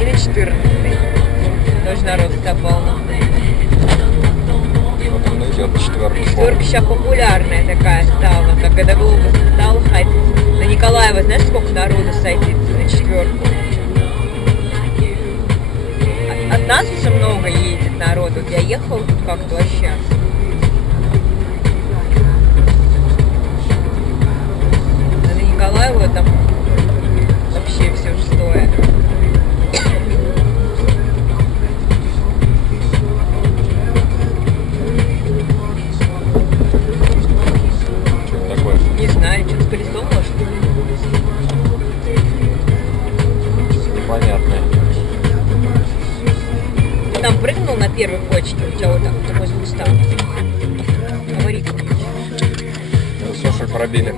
И на 14-й. Тоже народ полно. Вот он идет четверка. Четверка сейчас популярная такая стала. Как когда Глобус стал ходить. На Николаева знаешь, сколько народу садится на четверку? От нас уже много едет народу. Я ехала тут как-то вообще. А на Николаева там вообще все стоит. Что такое? Не знаю, что-то с колесом может. Непонятное. Ты там прыгнул на первой почте, у тебя вот там, возле куста. Аварийка. Соши пробили.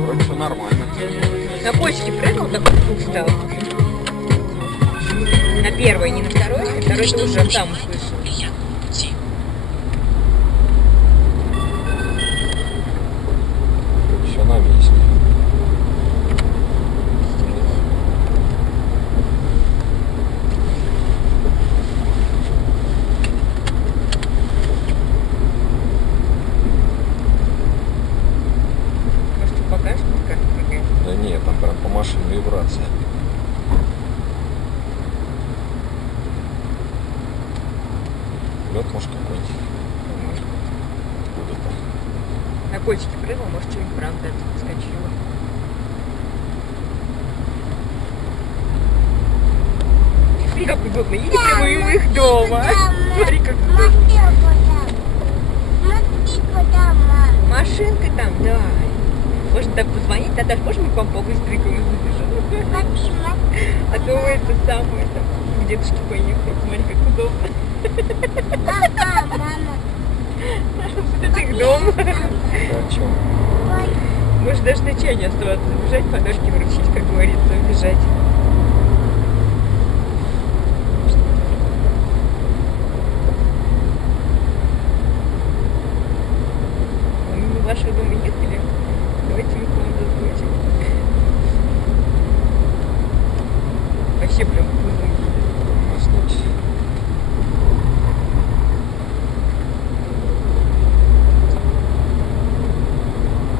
Вроде все нормально. На почте прыгнул, такой пух стал. На первой, не на второй. На второй ты уже там услышал. Все на месте. Может, ты покажешь, как прыгает? Да нет, там прям по машине вибрация. Лед, может, какой-нибудь. Может, Откуда-то. на почте прыгнул, может, что-нибудь правда отскочило. Смотри, как удобно. Едет прямо мимо их дома. Смотри, как удобно. Машинка там, да. Можно так позвонить, Наташ, можешь мы к вам по-быстренькому забежим? А то это самое, там, к дедушке поехать. Смотри, как удобно. Вот это их дом. Да, о чем? Может даже на чай не оставаться, забежать, подошки вручить, как говорится, убежать. Мы вашего дома ехали. Давайте мы к вам дозвоним. Вообще прям кузом едет. Проснуться.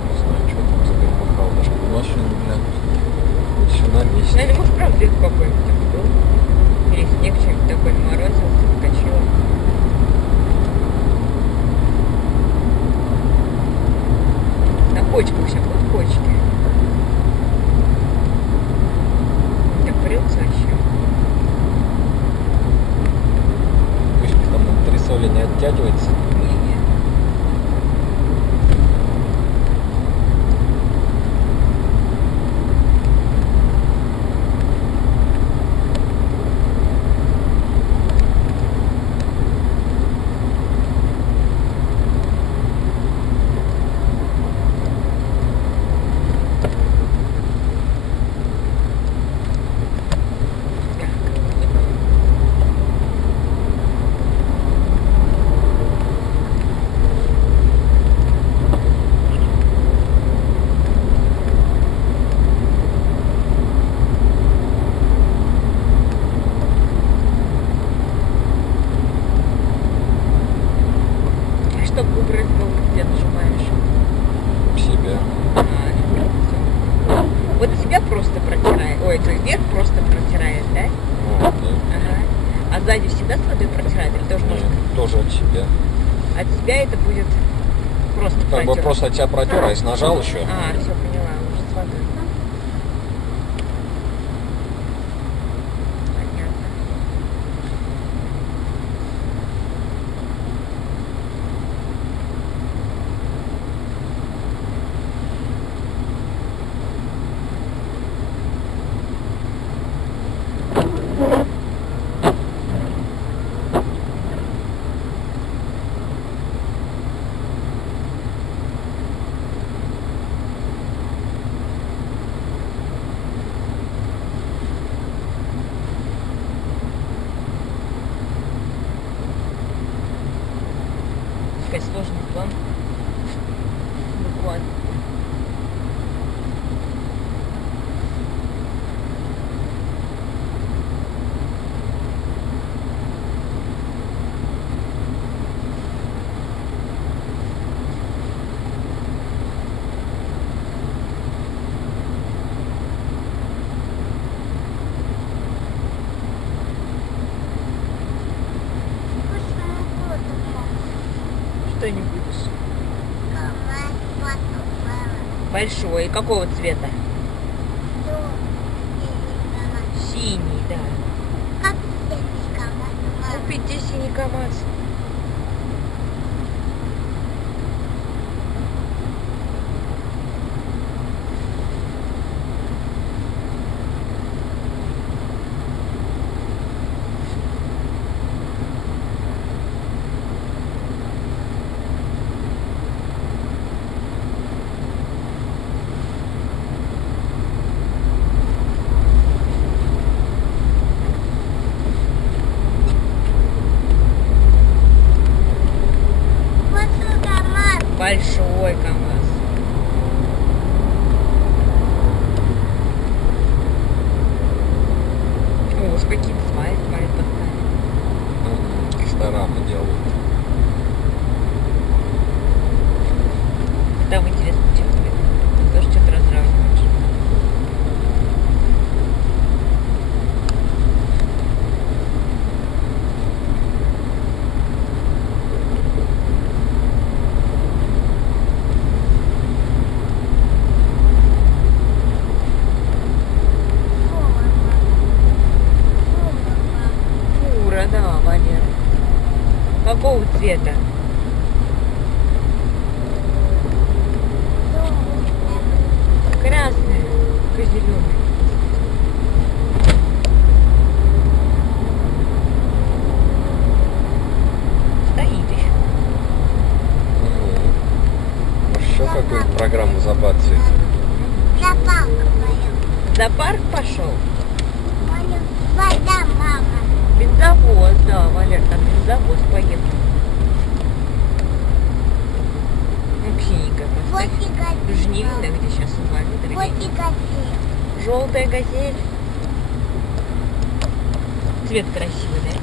Не знаю, что там загромыхал. Даже по машину глянуть. Все на месте. Наверное, может, правда, лет какой-нибудь там был. Или снег что-нибудь такое наморозил, вскочило. На почках сейчас будут почки. Так прется вообще. Пусть там внутри соли не оттягивается. Не-не. А чтобы убрать долг, где нажимаешь? Себя. Вот тебя просто протирает. Ой, твой вверх просто протирает, да? Вот, да. Ага. А сзади всегда с водой протирает? Или тоже может Нет, тоже от себя. от тебя это будет просто Как бы протер? просто от тебя протер, а если нажал еще. А, все, поняла, уже с водой. Понятно. Большой. И какого цвета? Синий, да. Купите синий КамАЗ. Большой КамАЗ. О, уж какие-то смотри, поставили. Рестораны делают. Там интересно, что будет. Тоже что-то разравниваешь. Фура, да, Валера. Какого цвета? Красный, зеленый. Стоит еще. Может, еще какую-то программу забацать? В зоопарк пошел? Вода, мама. Бензовоз, да, Валер, там бензовоз поехал. Вообще никак. Вот и газель. Ты же не видно, где сейчас инвалиды. Вот и газель. Желтая газель. Цвет красивый, да?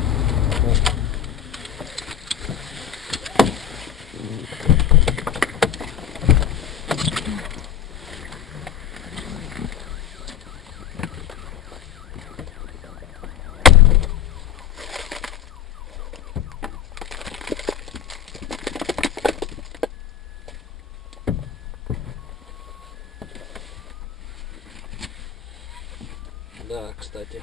Да, кстати.